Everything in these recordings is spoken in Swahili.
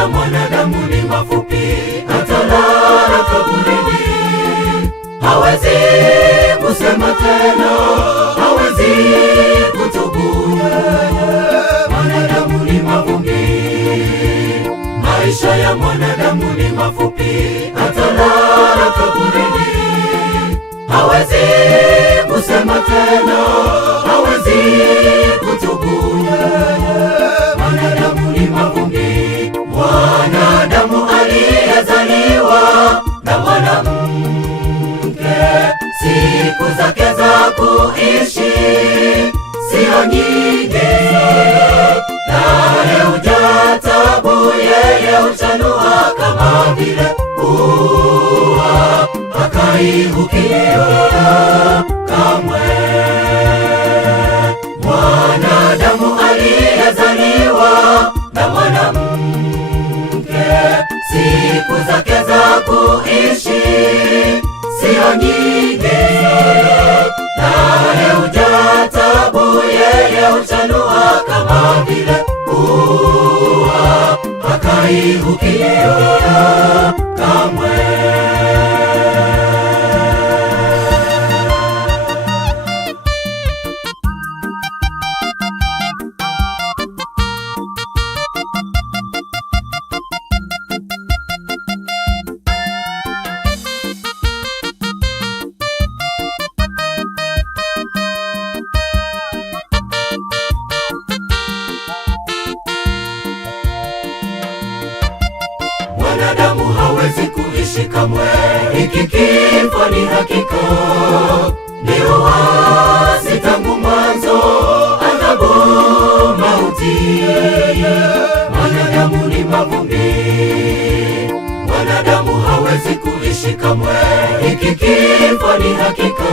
ya mwanadamu ni mafupi, atalala kaburini. Hawezi kusema tena, hawezi kutubu. Mwanadamu ni mavumbi, maisha ya mwanadamu ni mafupi, atalala kaburini. Hawezi kusema tena, hawezi kutubu. Mwanadamu ni mavumbi, mwanadamu aliyezaliwa na mwanamke, siku zake za kuishi sio nyingi, naye hujaa taabu, yeye huchanua kama vile ua, hakai ukiota kamwe. Mwanadamu aliyezaliwa na mwanamke, siku zake za kuishi sio nyingi, naye hujaa taabu, yeye huchanua kama vile ua, hakai ukiota kamwe. Mwanadamu hawezi kuishi kamwe, hiki kifo ni hakika, ni uasi tangu mwanzo, adhabu mauti. Mwanadamu ni mavumbi, mwanadamu hawezi kuishi kamwe, hiki kifo ni hakika,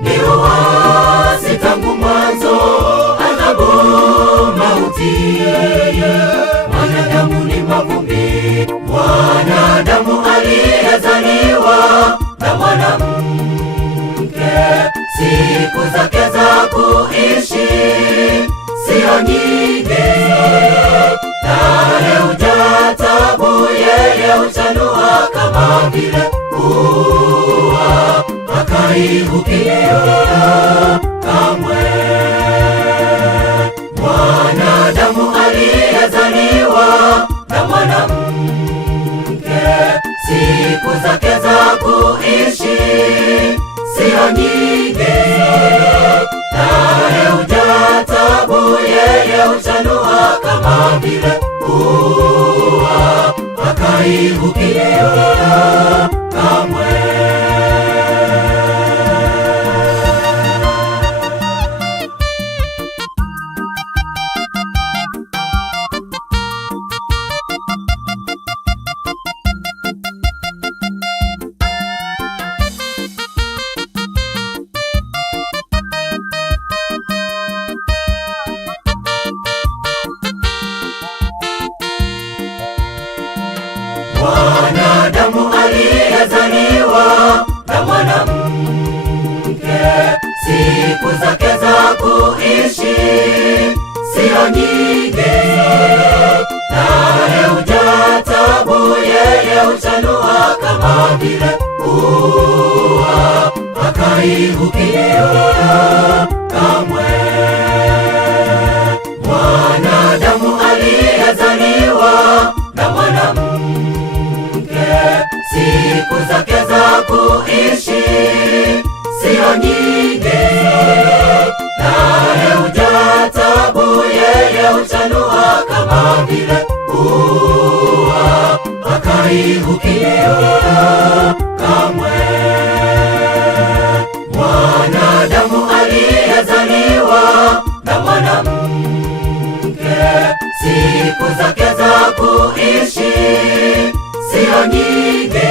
ni uasi tangu mwanzo, adhabu mauti. Mwanadamu ni mavumbi, mwanadamu aliyezaliwa na mwanamke, siku zake za kuishi sio nyingi, naye hujaa taabu, yeye huchanua kama vile ua, hakai ukiota kamwe. Mwanadamu aliyezaliwa na mwanamke, siku zake za kuishi sio nyingi, naye hujaa taabu, yeye huchanua kama vile ua, hakai ukiota kamwe. Mwanadamu aliyezaliwa na mwanamke, siku zake za kuishi sio nyingi, naye hujaa taabu, yeye huchanua kama vile ua, hakai ukiota kamwe. Mwanadamu aliyezaliwa na mwanamke, siku zake za kuishi sio nyingi, naye hujaa taabu, yeye huchanua kama vile ua, hakai ukiota kamwe. Mwanadamu aliyezaliwa na mwanamke, siku zake za kuishi sio nyingi,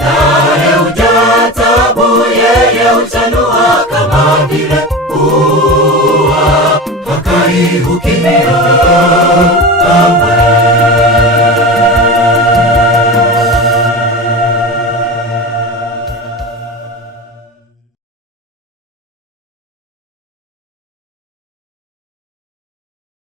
naye hujaa taabu, yeye huchanua kama vile ua, hakai ukiota kamwe.